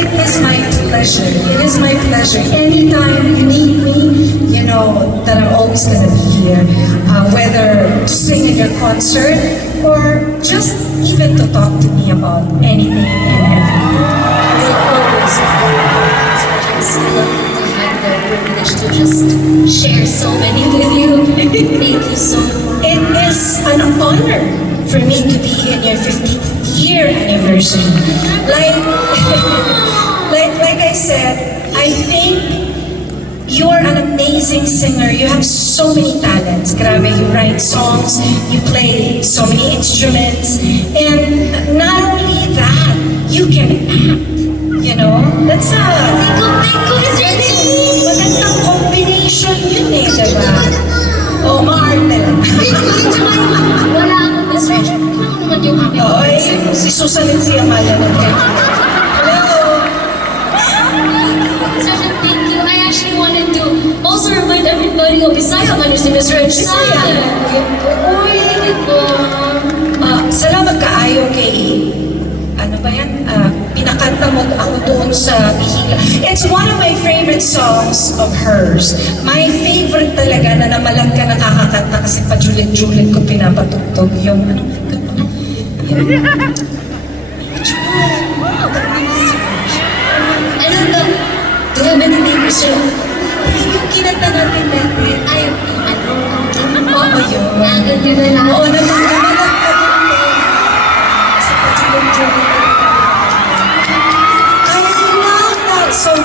It is my pleasure. It is my pleasure. Anytime you need me, you know that I'm always gonna be here. Whether to sing in your concert or just even to talk to me about anything and everything. It's always It's lovely to have the privilege to just share so many with you. Thank you so much. It is an honor for me to be in your 50th year anniversary. Like I said, I think you are an amazing singer. You have so many talents. Grabe, you write songs, you play so many instruments, and not only that, you can act. You know, that's a magandang combination yun eh, diba? O, maarte lang. Wala akong research. Ano naman yung aking Oo, si Susan and si Amalia naman. Hello! Session, thank you. I actually wanted to also remind everybody of Bisaya man si Miss Reg. Bisaya. Uy, ito. Salamat kaayo kay, ano ba yan? Pinakanta mo ako doon sa Bihila. It's one of my favorite songs of hers. My favorite talaga na namalag ka nakakakanta kasi pajulit-julit ko pinapatugtog yung ano. Ano to? Do you have any neighbors? Yung kinanta natin dati. Ay, ano? Oo, yun. Nagod ka na lang. Oo, namalag ka doon eh. Kasi pajulit-julit. I love that song.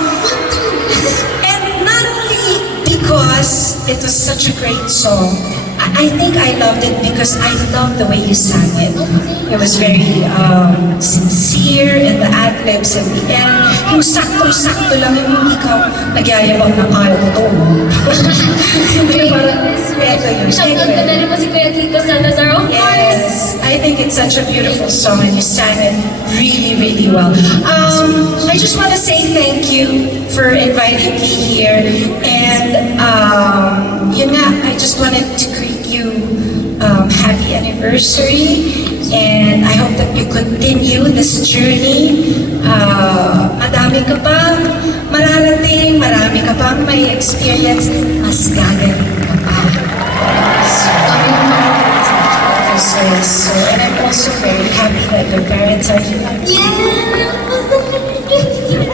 And not only because it was such a great song, I think I loved it because I loved the way you sang it. It was very sincere and the ad-libs at the end. Yung saktong-sakto lang yung ikaw nagyayabang na kaya ko to. Parang, eto yun. Shoutout ko na rin po si Kuya Kiko Salazar, of course. Yes, I think it's such a beautiful song and you sang it really, really well. I just want to say thank you for inviting me here. And yun nga, I just wanted to greet you happy anniversary. And I hope that you continue this journey. Madami ka pang mararating, marami ka pang may experience, mas gagaling ka pa. So, and I'm also very happy that your parents are here.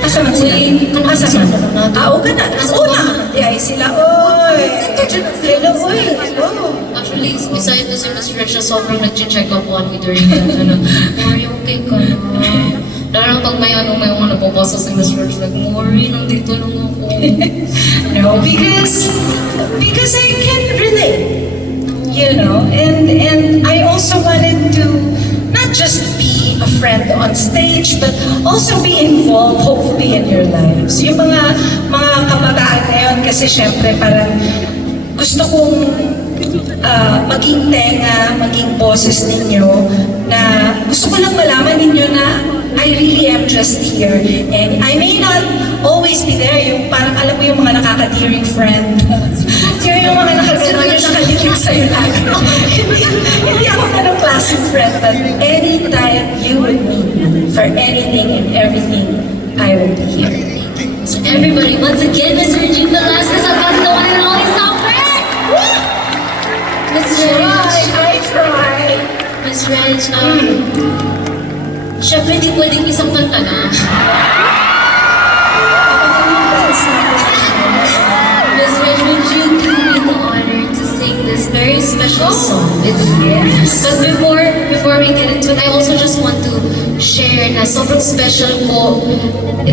Asa man sila? Asa man? Oo ka na. Oo na. Ay sila. Oy. Hello, oy. Oh. Actually, beside to si Miss Reg, siya sobrang nag-check up on me during that. Mori, okay ka na. Lalo pag may mga napapasa si Miss Reg, like, Mori, nandito lang ako. No, because I can relate. You know, and I also wanted to not just be a friend on stage, but also be involved, hopefully, in your lives. Yung mga kabataan ngayon, kasi syempre parang gusto kong maging tenga, maging boses ninyo, na gusto ko lang malaman ninyo na I really am just here. And I may not always be there, yung parang alam mo yung mga nakaka-dearing friend. yung mga nakaganon, yung nakalimutan sa'yo lagi. Hindi ako ganong klaseng friend, but anytime you would need me for anything and everything, I will be here. So everybody, once again, Miss Regine Velasquez, I've got the one and only software! Miss Reg, I try. Miss Reg, syempre di pwedeng isang kanta na. Miss Reg, would you do me the honor to sing this very special song with me? Yes. But before we get into it, I also just want to share na sobrang special po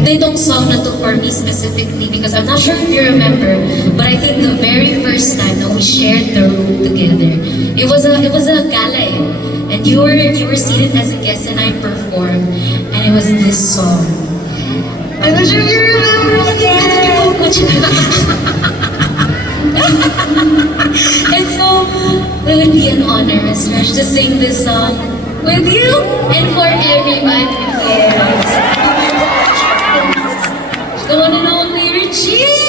itong song na to for me specifically because I'm not sure if you remember, but I think the very first time that we shared the room together, it was a gala and you were seated as a guest and I performed and it was this song. I'm not sure if you remember. And so it would be an honor, Miss Reg, to sing this song with you and for everyone. Yes. The one and only Regine!